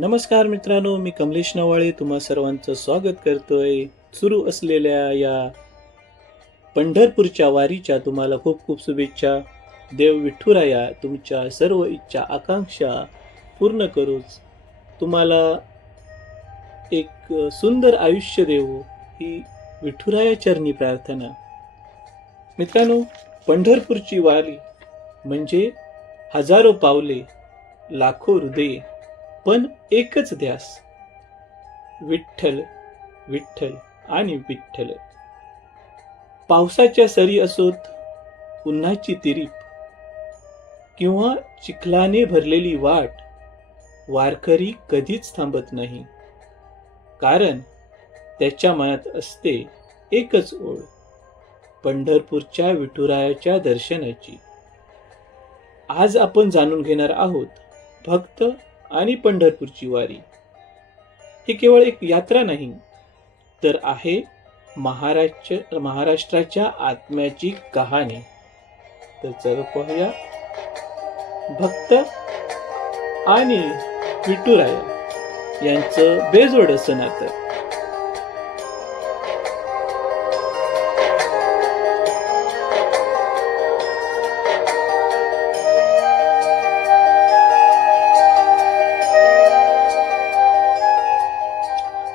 नमस्कार मित्रांनो, मी कमलेश नवाळे तुम्हा सर्वांचं स्वागत करतोय. सुरू असलेल्या या पंढरपूरच्या वारीच्या तुम्हाला खूप खूप शुभेच्छा. देव विठुराया तुमच्या सर्व इच्छा आकांक्षा पूर्ण करूच. तुम्हाला एक सुंदर आयुष्य देवो ही विठुराया चरणी प्रार्थना. मित्रांनो, पंढरपूरची वारी म्हणजे हजारो पावले, लाखो हृदये, पण एकच ध्यास, विठ्ठल विठ्ठल आणि विठ्ठल. पावसाच्या सरी असोत, उन्हाची तिरीप किंवा चिखलाने भरलेली वाट, वारकरी कधीच थांबत नाही. कारण त्याच्या मनात असते एकच ओढ, पंढरपूरच्या विठुरायाच्या दर्शनाची. आज आपण जाणून घेणार आहोत भक्त आणि पंढरपूरची वारी. ही केवळ एक यात्रा नाही, तर आहे महाराष्ट्राच्या आत्म्याची कहाणी. तर चला पाहूया भक्त आणि विठुराया यांचं बेजोड असं नातं.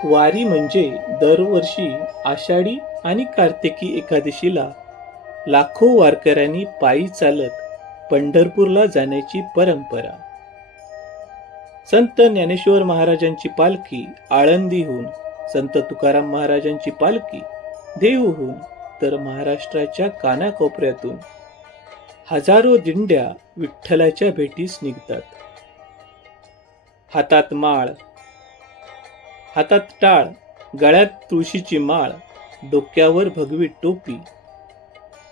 वारी म्हणजे दरवर्षी आषाढी आणि कार्तिकी एकादशीला लाखो वारकऱ्यांनी पायी चालत पंढरपूरला जाण्याची परंपरा. संत ज्ञानेश्वर महाराजांची पालखी आळंदीहून, संत तुकाराम महाराजांची पालखी देहूहून, तर महाराष्ट्राच्या कानाकोपऱ्यातून हजारो दिंड्या विठ्ठलाच्या भेटीस निघतात. हातात माळ, हातात टाळ, गळ्यात तुळशीची माळ, डोक्यावर भगवी टोपी,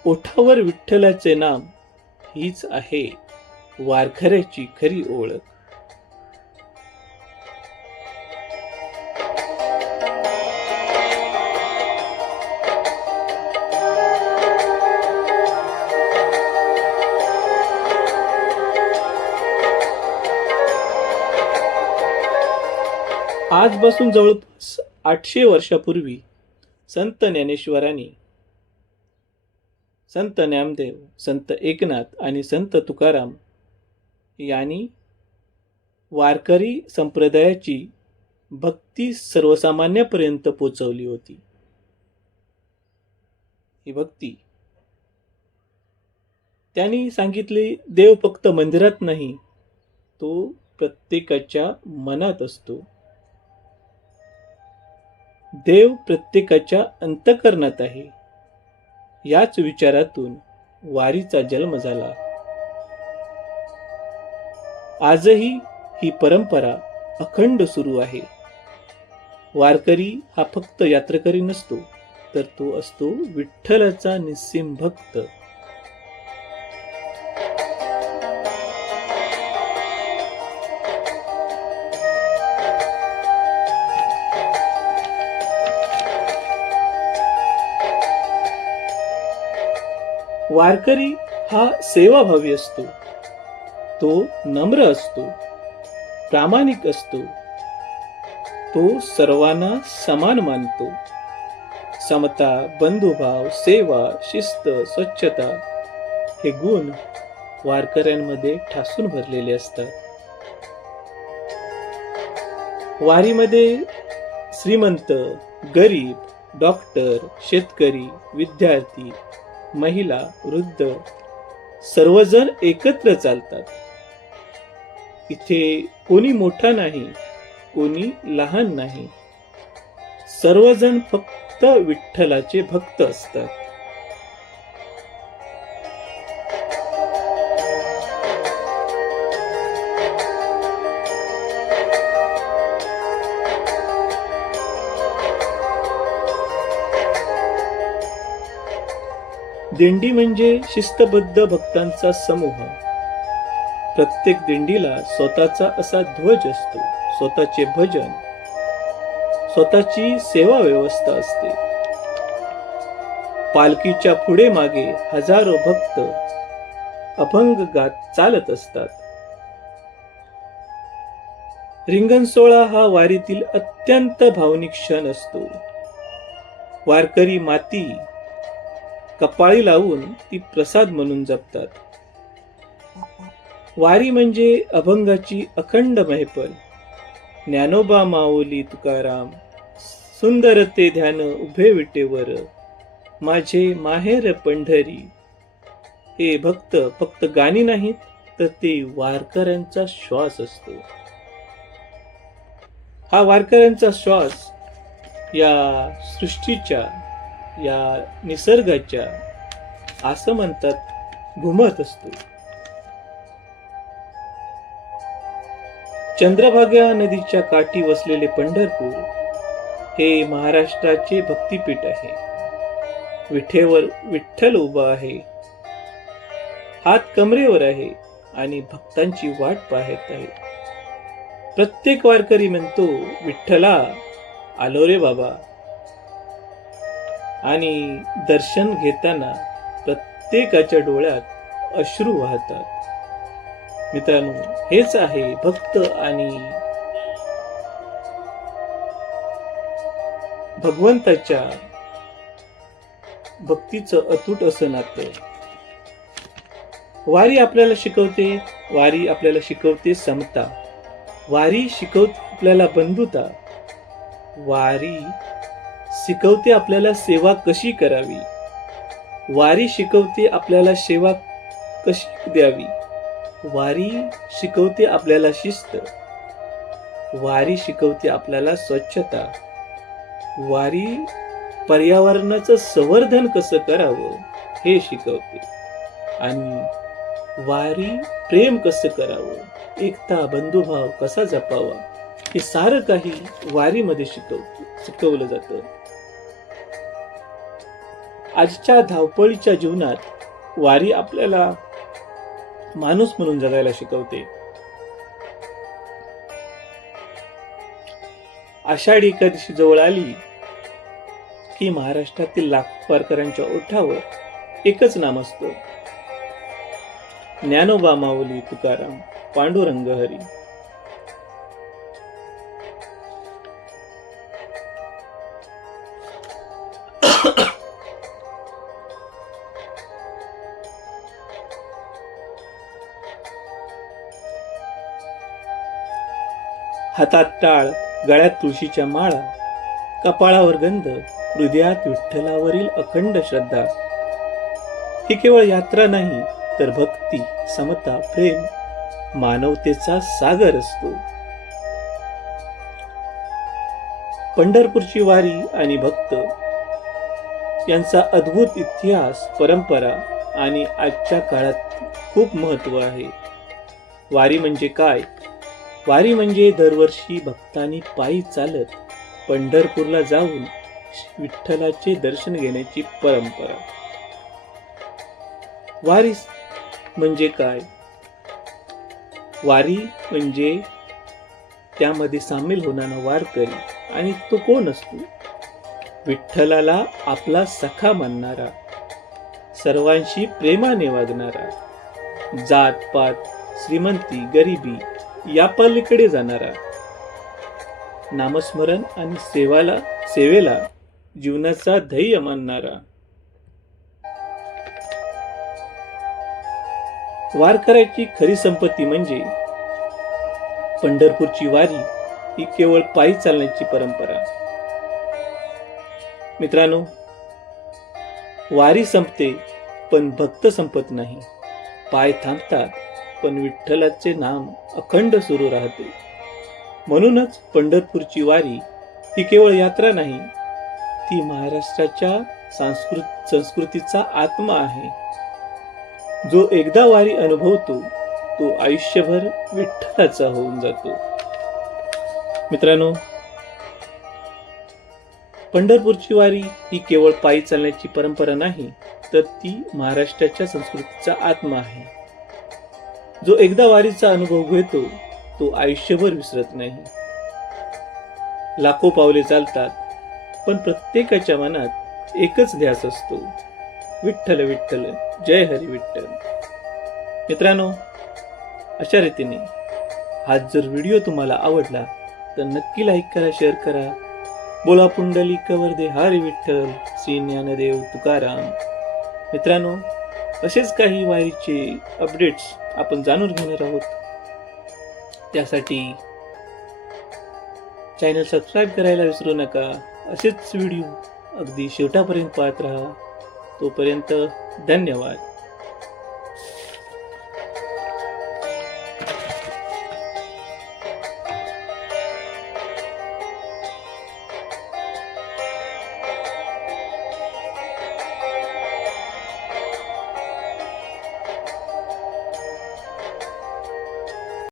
ओठावर विठ्ठलाचे नाम, हीच आहे वारकऱ्याची खरी ओळख. आजपासून जवळपास 800 वर्षापूर्वी संत ज्ञानेश्वरांनी, संत ज्ञानदेव, संत एकनाथ आणि संत तुकाराम यांनी वारकरी संप्रदायाची भक्ती सर्वसामान्यापर्यंत पोचवली होती. ही भक्ती त्यांनी सांगितले, देव फक्त मंदिरात नाही, तो प्रत्येकाच्या मनात असतो. देव प्रत्येकाच्या अंतःकरणात आहे. याच विचारातून वारीचा जन्म झाला. आजही ही परंपरा अखंड सुरू आहे. वारकरी हा फक्त यात्रेकरी नसतो, तर तो असतो विठ्ठलाचा निस्सीम भक्त. वारकरी हा सेवाभावी असतो, तो नम्र असतो, प्रामाणिक असतो, तो सर्वांना समान मानतो. समता, बंधुभाव, सेवा, शिस्त, स्वच्छता हे गुण वारकऱ्यांमध्ये ठासून भरलेले असतात. वारीमध्ये श्रीमंत, गरीब, डॉक्टर, शेतकरी, विद्यार्थी, महिला, वृद्ध सर्वजण एकत्र चालतात. इथे कोणी मोठा नाही, कोणी लहान नाही, सर्वजण फक्त विठ्ठलाचे भक्त असतात. दिंडी म्हणजे शिस्तबद्ध भक्तांचा समूह. प्रत्येक दिंडीला स्वतःचा असा ध्वज असतो, स्वतःचे भजन, स्वतःची सेवा व्यवस्था असते. पालखीच्या पुढे मागे हजारो भक्त अभंग गात चालत असतात. रिंगण सोहळा हा वारीतील अत्यंत भावनिक क्षण असतो. वारकरी माती कपाळी लावून ती प्रसाद म्हणून जपतात. वारी म्हणजे अभंगाची अखंड महफल. ज्ञानोबा माऊली तुकाराम, सुंदर ते ध्यान उभे विटेवर, माझे माहेर पंढरी. हे भक्त फक्त गाणी नाहीत, तर ते वारकऱ्यांचा श्वास असतो. हा वारकऱ्यांचा श्वास या सृष्टीच्या, या निसर्गाच्या, असं म्हणतात, घुमत असतो. चंद्रभागा नदीच्या काठी वसलेले पंढरपूर हे महाराष्ट्राचे भक्तिपीठ आहे. विठेवर विठ्ठल उभा आहे, हात कमरेवर आहे आणि भक्तांची वाट पाहत आहे. प्रत्येक वारकरी म्हणतो, विठ्ठला आलो रे बाबा. आणि दर्शन घेताना प्रत्येकाच्या डोळ्यात अश्रू वाहतात. मित्रांनो, हेच आहे भक्त आणि भगवंताच्या भक्तीचं अतूट असं नातं. वारी आपल्याला शिकवते समता. वारी शिकवते आपल्याला बंधुता. वारी शिकवते आपल्याला सेवा कशी करावी. वारी शिकवते आपल्याला सेवा कशी द्यावी. वारी शिकवते आपल्याला शिस्त. वारी शिकवते आपल्याला स्वच्छता. वारी पर्यावरणाचं संवर्धन कसं करावं हे शिकवते. आणि वारी प्रेम कसं करावं, एकता बंधुभाव कसा जपावा, हे सारं काही वारीमध्ये शिकवलं जातं. आजच्या धावपळीच्या जीवनात वारी आपल्याला माणूस म्हणून जगायला शिकवते. आषाढी एकादशी जवळ आली की महाराष्ट्रातील लाखो वारकऱ्यांच्या ओठावर एकच नाम असतं, ज्ञानोबा माऊली तुकाराम, पांडुरंग हरी. हातात टाळ, गळ्यात तुळशीच्या माळा, कपाळावर गंध, हृदयात विठ्ठलावरील अखंड श्रद्धा. ही केवळ यात्रा नाही, तर भक्ती, समता, प्रेम, मानवतेचा सागर असतो. पंढरपूरची वारी आणि भक्त यांचा अद्भुत इतिहास, परंपरा आणि आजच्या काळात खूप महत्त्व आहे. वारी म्हणजे काय? वारी म्हणजे दरवर्षी भक्तांनी पायी चालत पंढरपूरला जाऊन विठ्ठलाचे दर्शन घेण्याची परंपरा. वारी म्हणजे काय? वारी म्हणजे त्यामध्ये सामील होणारा वारकरी. आणि तो कोण असतो? विठ्ठलाला आपला सखा मानणारा, सर्वांशी प्रेमाने वागणारा, जात पात, श्रीमंती, गरिबी या पलीकडे जाणारा, नामस्मरण आणि सेवेला जीवनाचा ध्येय मानणारा. वारकऱ्याची खरी संपत्ती म्हणजे पंढरपूरची वारी ही केवळ पायी चालण्याची परंपरा. मित्रांनो, वारी संपते पण भक्त संपत नाही. पाय थांबतात पण विठ्ठलाचे नाम अखंड सुरू राहते. म्हणूनच पंढरपूरची वारी ही केवळ यात्रा नाही, ती महाराष्ट्राच्या संस्कृतीचा आत्मा आहे. जो एकदा वारी अनुभवतो तो आयुष्यभर विठ्ठलाचा होऊन जातो. मित्रांनो, पंढरपूरची वारी ही केवळ पायी चालण्याची परंपरा नाही, तर ती महाराष्ट्राच्या संस्कृतीचा आत्मा आहे. जो एकदा वारीचा अनुभव घेतो तो आयुष्यभर विसरत नाही. लाखो पावले चालतात, पण प्रत्येकाच्या मनात एकच ध्यास असतो, विठ्ठल विठ्ठल, जय हरी विठ्ठल. मित्रांनो, अशा रीतीने हा जर व्हिडिओ तुम्हाला आवडला तर नक्की लाईक करा, शेअर करा. बोला पुंडलिक वरदे हरी विठ्ठल, श्री ज्ञानदेव तुकाराम. मित्रांनो, असेच काही वारीचे अपडेट्स आपण जाणून घेणार आहोत. त्यासाठी चॅनल सबस्क्राईब करायला विसरू नका. असेच व्हिडिओ अगदी शेवटापर्यंत पाहत राहा. तोपर्यंत धन्यवाद.